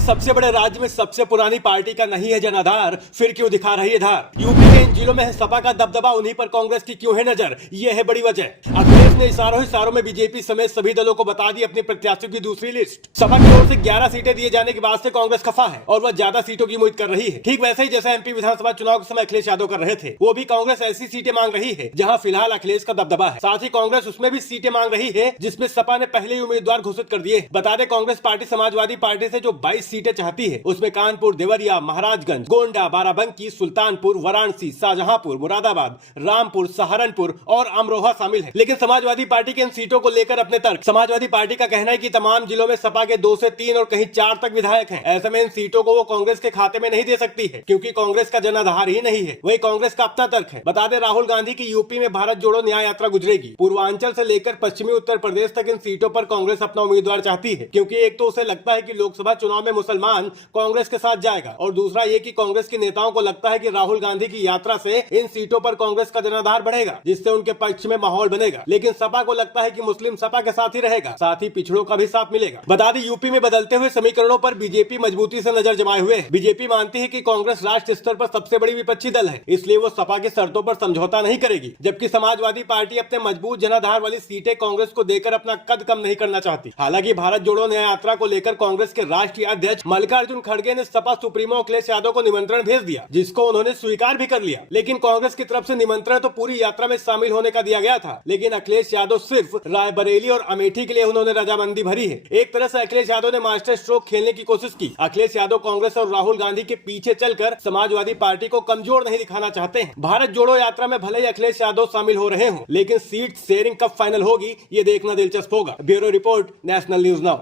के सबसे बड़े राज्य में सबसे पुरानी पार्टी का नहीं है जनाधार, फिर क्यों दिखा रही है धार। यूपी के इन जिलों में है सपा का दबदबा, उन्हीं पर कांग्रेस की क्यों है नजर, ये है बड़ी वजह। अखिलेश ने इशारों में बीजेपी समेत सभी दलों को बता दी अपने प्रत्याशियों की दूसरी लिस्ट। सपा की ओर से 11 सीटें दिए जाने के बाद से कांग्रेस खफा है और वह ज्यादा सीटों की उम्मीद कर रही है। ठीक वैसे ही जैसा एमपी विधानसभा चुनाव के समय अखिलेश यादव कर रहे थे, वो भी कांग्रेस ऐसी सीटें मांग रही है जहां फिलहाल अखिलेश का दबदबा है। साथ ही कांग्रेस उसमें भी सीटें मांग रही है जिसमें सपा ने पहले ही उम्मीदवार घोषित कर दिए। बता दें, कांग्रेस पार्टी समाजवादी पार्टी से जो 22 सीटें चाहती है उसमें कानपुर, देवरिया, महाराजगंज, गोंडा, बाराबंकी, सुल्तानपुर, वाराणसी, शाहजहांपुर, मुरादाबाद, रामपुर, सहारनपुर और अमरोहा शामिल है। लेकिन समाजवादी पार्टी के इन सीटों को लेकर अपने तर्क। समाजवादी पार्टी का कहना है कि तमाम जिलों में सपा के 2 से 3 और कहीं 4 तक विधायक हैं। ऐसे में इन सीटों को वो कांग्रेस के खाते में नहीं दे सकती है क्योंकि कांग्रेस का जनाधार ही नहीं है। वही कांग्रेस का अपना तर्क है। बता दें, राहुल गांधी की यूपी में भारत जोड़ो न्याय यात्रा गुजरेगी। पूर्वांचल से लेकर पश्चिमी उत्तर प्रदेश तक इन सीटों पर कांग्रेस अपना उम्मीदवार चाहती है क्योंकि एक तो उसे लगता है कि लोकसभा चुनाव में मुसलमान कांग्रेस के साथ जाएगा और दूसरा ये कि कांग्रेस के नेताओं को लगता है कि राहुल गांधी की यात्रा से इन सीटों पर कांग्रेस का जनाधार बढ़ेगा जिससे उनके पक्ष में माहौल बनेगा। लेकिन सपा को लगता है कि मुस्लिम सपा के साथ ही रहेगा, साथ ही पिछड़ों का भी साथ मिलेगा। बता दें, यूपी में बदलते हुए समीकरणों पर बीजेपी मजबूती से नजर जमाए हुए है। बीजेपी मानती है कि कांग्रेस राष्ट्रीय स्तर पर सबसे बड़ी विपक्षी दल है, इसलिए वो सपा की शर्तों पर समझौता नहीं करेगी। जबकि समाजवादी पार्टी अपने मजबूत जनाधार वाली सीटें कांग्रेस को देकर अपना कद कम नहीं करना चाहती। हालांकि भारत जोड़ो न्याय यात्रा को लेकर कांग्रेस के राष्ट्रीय अध्यक्ष मल्लिकार्जुन खड़गे ने सपा सुप्रीमो अखिलेश यादव को निमंत्रण भेज दिया, जिसको उन्होंने स्वीकार भी कर लिया। लेकिन कांग्रेस की तरफ से निमंत्रण तो पूरी यात्रा में शामिल होने का दिया गया था, लेकिन अखिलेश यादव सिर्फ रायबरेली और अमेठी के लिए उन्होंने रजामंदी भरी है। एक तरह से अखिलेश यादव ने मास्टर स्ट्रोक खेलने की कोशिश की। अखिलेश यादव कांग्रेस और राहुल गांधी के पीछे चलकर समाजवादी पार्टी को कमजोर नहीं दिखाना चाहते हैं। भारत जोड़ो यात्रा में भले ही अखिलेश यादव शामिल हो रहे हों, लेकिन सीट शेयरिंग कब फाइनल होगी ये देखना दिलचस्प होगा। Bureau report, national news now.